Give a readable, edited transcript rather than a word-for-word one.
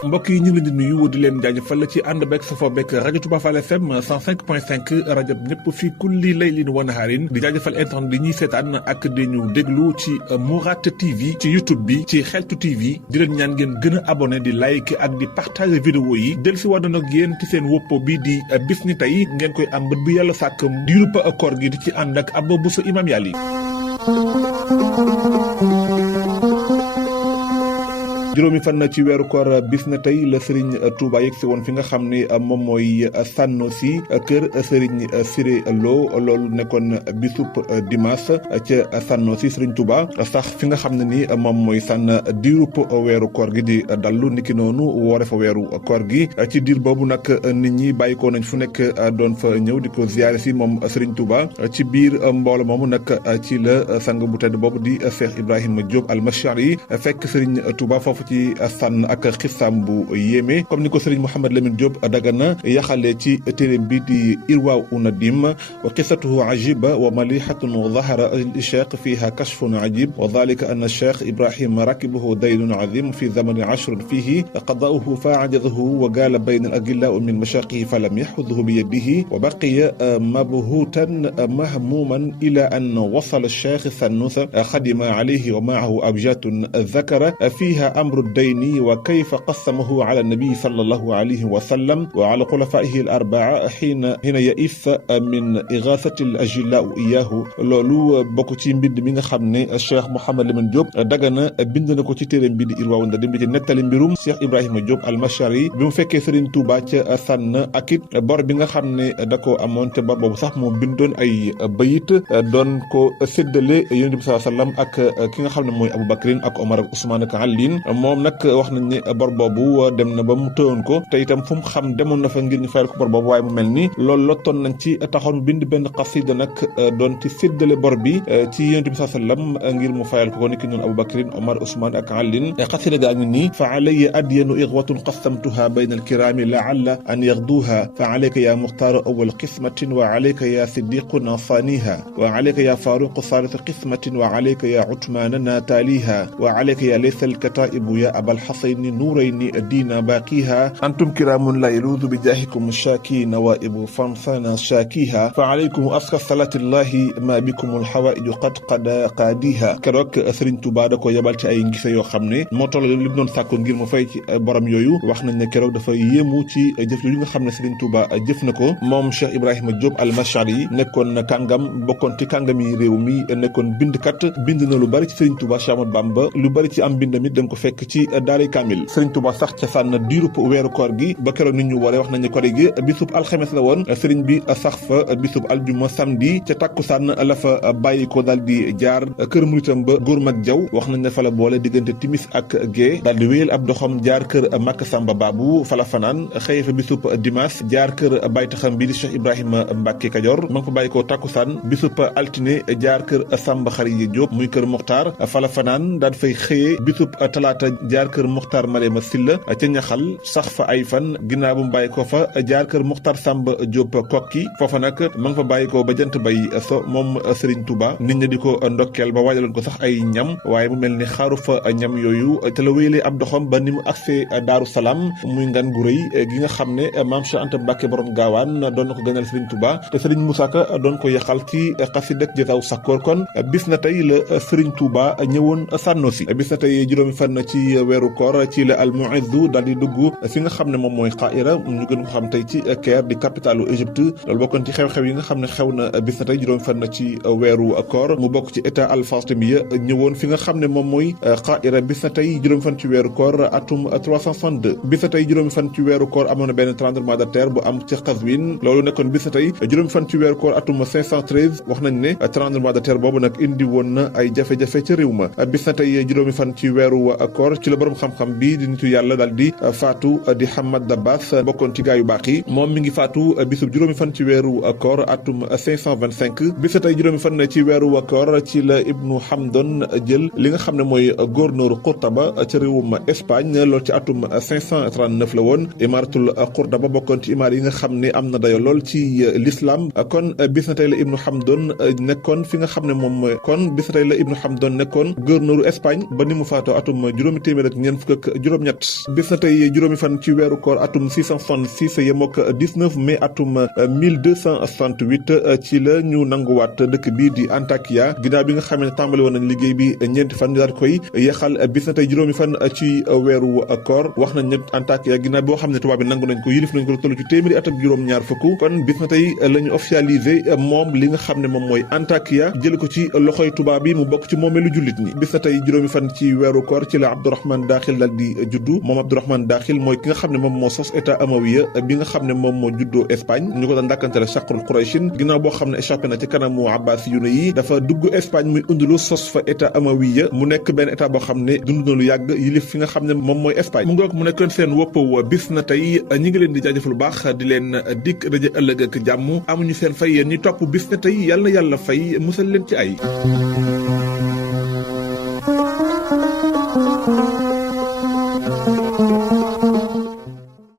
mbokk yi ñu ngi leen di nuyu di leen jaajëfal ci ànd beeg safoo beeg rajo Touba Fall FM 105.5 rajo ñëpp fii kulli laylin wa nahaarin di jaajëfal internet di ñuy seetaan ak di ñu déglu ci Mourad TV ci YouTube bi ci Xeltu TV di leen ñaan ngeen gën a abonné di like ak di partager vidéo yi del si war na nag yéen ci seen woppo bi di bis ni tey ngeen koy am bët bu yàlla sàkk diirub koor gi di ci ànd ak Abba Bousso Imam Yali. juróomi fan ci weeru koor bis na tey la Serigne Touba yegg si woon fi nga xam ne moom mooy Sanosi kër Serigne Siré Lo loolu nekkoon bisub dimanche ca Sanosi Serigne Touba sax fi nga xam ne ni moom mooy sànn diirub weeru koor gi di dallu niki noonu woore fa weeru koor gi ci diir boobu nag nit ñi bàyyikoo nañ fu nekk doon fa ñëw di ko ziyaare si moom Serigne Touba ci biir mbooloo moomu nag ci la sang bu tedd boobu di Cheikh Ibrahima Diop al-Mashari fekk Serigne Touba foofu ci sànn ak xisaam bu yéeme comme ni ko Serigne Mouhamed Lamine Diop Dagana yaxalee ci téere bi di Irwaa Nadim wa qissatuhu ajiba wa malihatun zahara al-cheikh fiha kashfun ajib wa dhalika anna cheikh Ibrahima rakibuhu daynun azim fi zamani ashrun fihi qada'uhu fa ajazahu wa gaala bayna al-agilla min mashaqihi falam yaxudhu bi yadihi wa baqiya mabhutan mahmuman ila an wasala cheikh Sanusi khadima alayhi wa ma'ahu abjatun dhakara fiha amru الدين وكيف قسمه على النبي صلى الله عليه وسلم وعلى خلفائه الأربعة حين يئس من إغاثة الأجلاء إياه loolu bokk ci mbind mi nga xam ne Cheikh Mouhamed Lamine Diop Dagana bind na ko ci téere bi di Irwaa Nadim ci nettali mbirum Cheikh Ibrahima Diop al-Mashari bi mu fekkee Serigne Touba ca sànn ak it bor bi nga xam ne da koo amoon te bor boobu sax moo bindoon ay bayit doon ko séddale Yonent bi sallallahu alayhi wa sallam ak ki nga xam ne mooy Aboubacrin ak Omar ak Ousmane ak Alin moom nag wax nañ ne bor boobu dem na ba mu tëwoon ko te itam fu mu xam demoon na fa ngir ñu fayal ko bor boobu waaye mu mel ni loolu lottoon nañ ci taxoon bind benn xasida nag doon ci séddale bor bi ci Yonent bi sallallahu alayhi wa sallam ngir mu fayal ko niki noonu Aboubacrin Omar Ousmane ak Alin xasida gaa ngi nii fa alayya adyanu ixwatun qasamtuha bayna alkirami laalla an yaxduha fa alayka ya muxtaaru awal qismatin wa alayka ya siddiquna saaniha wa alayka ya faruqu salis qismatin wa alayka ya utmanana taaliha wa alayka ya laysa alkataibu ya abal xasayni nuurayni diina baaqiha antum kiraamun la yaluudu bi jaahikum shaaki nawaibu fansana shaakiha fa alaykum aska salatillahi ma bikum alxawaiju qad qaadiha keroog Serigne Touba da ko yebal ci ay ngise yoo xam ne moo toll li mu doon sàkko ngir mu fay ci borom yooyu wax nañ ne keroog dafa yéemu ci jëf li nga xam ne Serigne Touba jëf na ko moom Cheikh Ibrahima Diop al-Mashari nekkoon na kàngam bokkoon ci kàngami réew mi nekkoon bindkat bind na lu bari ci Serigne Touba Cheikh Ahmadou Bamba lu bari ci am bind mi dañ ko fekk ci daaray Kamil Serigne Touba sax ca sànn diirub weeru koor gi ba keroog nit ñu waree wax nañ ne koor gi bisub alxames la woon Serigne bi sax fa bisub aljuma samedi ca takkusaan la fa bàyyi ko daal di jaar kër muritam ba góor mag jaw wax nañ ne fa la boole diggante timis ak gée daal di wéyal ab doxam jaar kër Makka Samba Babu fa la fanaan xëye fa bisub dimanche jaar kër baytaxam bi di Cheikh Ibrahima Mbacke Kajoor ma ngi fa bàyyi ko takkusaan bisub altine jaar kër Samba Xari Diop muy kër Mokhtar fa la fanaan daal fay xëyee bisub talaata jaar kër Mokhtar Marema Silla ca ñaxal sax fa ay fan ginnaaw bu mu bàyyi ko fa jaar kër Mokhtar Samba Diop kokki foofa nag ma nga fa bàyyi ko ba jant bay so moom Serigne Touba nit ñi di ko ndokkeel ba waajaloon ko sax ay ñam waaye mu mel ni xaaru fa ñam yooyu te la wéyalee ab doxam ba ni mu agsee Daaru Salaam muy ngan gu rëy gi nga xam ne Maam Cheikh Anta Mbacke borom gaawaan doon na ko gënal Serigne Touba te Serigne Moussa Ka doon ko yaxal ci xasidak Jazaaw Sakkoor kon bis na tey la Serigne Touba ñëwoon Sanosi bis na tey juróomi fan ci weeru koor ci la almuizzu daal di dugg fi nga xam ne moom mooy Qaahira ñu gën ko xam tey ci Caire di capitalu Égypte loolu bokkoon ci xew-xew yi nga xam ne xew na bis na tey juróomi fan ci weeru koor mu bokk ci état al-Fatimiyya ñëwoon fi nga xam ne moom mooy Qaahira bis na tey juróomi fan ci weeru koor atum 362 bis na tey juróomi fan ci weeru koor amoon na benn tremblement de terre bu am ci Qazwin loolu nekkoon bis na tey juróomi fan ci weeru koor atum 513 wax nañ ne tremblement de terre boobu nag indi woon na ay jafe-jafe ca réew ma bis na tey juróomi fan ci weeru koor koor ci la borom xam-xam bi di nitu yàlla daal di faatu di Hamad Dabbas bokkoon ci gaa yu baax yi moom mi ngi faatu bisub juróomi fan ci weeru koor atum 525 bisa tey juróomi fan ci weeru koor ci la Ibnu Hamdon jël li nga xam ne mooy gouverneur Qurtaba ca réewum Espagne loolu ci atum 539 la woon imaratul Qurtaba bokkoon ci imaar yi nga xam ne am na dayo lool ci l'islam kon bis na tey la Ibnu Hamdon nekkoon fi nga xam ne moom mooy kon bis na tey la Ibnu Hamdon nekkoon gouverneuru Espagne ba ni mu faatoo atum juróomi téeméer ak ñeent fukk ak juróom-ñett bis na tey juróomi fan ci weeru koor atum 666 yemook 19 mai atum 1268 ci la ñu nanguwaat dëkk bii di Antakya ginnaaw bi nga xam ne tàmbali woon nañ liggéey bi ñeenti fan ñu daal koy yeexal bis na tey juróomi fan ci weeru koor wax nañ ne Antakya ginnaaw boo xam ne tubaab bi nangu nañ ko yilif nañ ko lu toll ci téeméeri at ak juróom-ñaar fukk kon bis na tey la ñu officialisé moom li nga xam ne moom mooy Antakya jël ko ci loxoy tubaab bi mu bokk ci moomeelu jullit ñi bis na tey juróomi fan ci weeru koor ci la Abdourahman Daxil dal di juddu moom Abdourahman Daxil mooy ki nga xam ne moom moo sos état amawiya bi nga xam ne moom moo juddoo Espagne ñu ko daan dàkkantele Chaqrul Qurayshin ginnaaw boo xam ne échappé na ci kanamu Abbasiyuuna yi dafa dugg Espagne muy Andalus sos fa état amawiya mu nekk benn état boo xam ne dund na lu yàgg yilif fi nga xam ne moom mooy Espagne mu ngoog mu nekkoon seen wopp bis na tey ñi ngi leen di jaajëfal lu baax di leen dikk daje ëllëg ak jàmm amuñu seen fay yéen ñi topp bis na tey yàlla na yàlla fay musal leen ci ay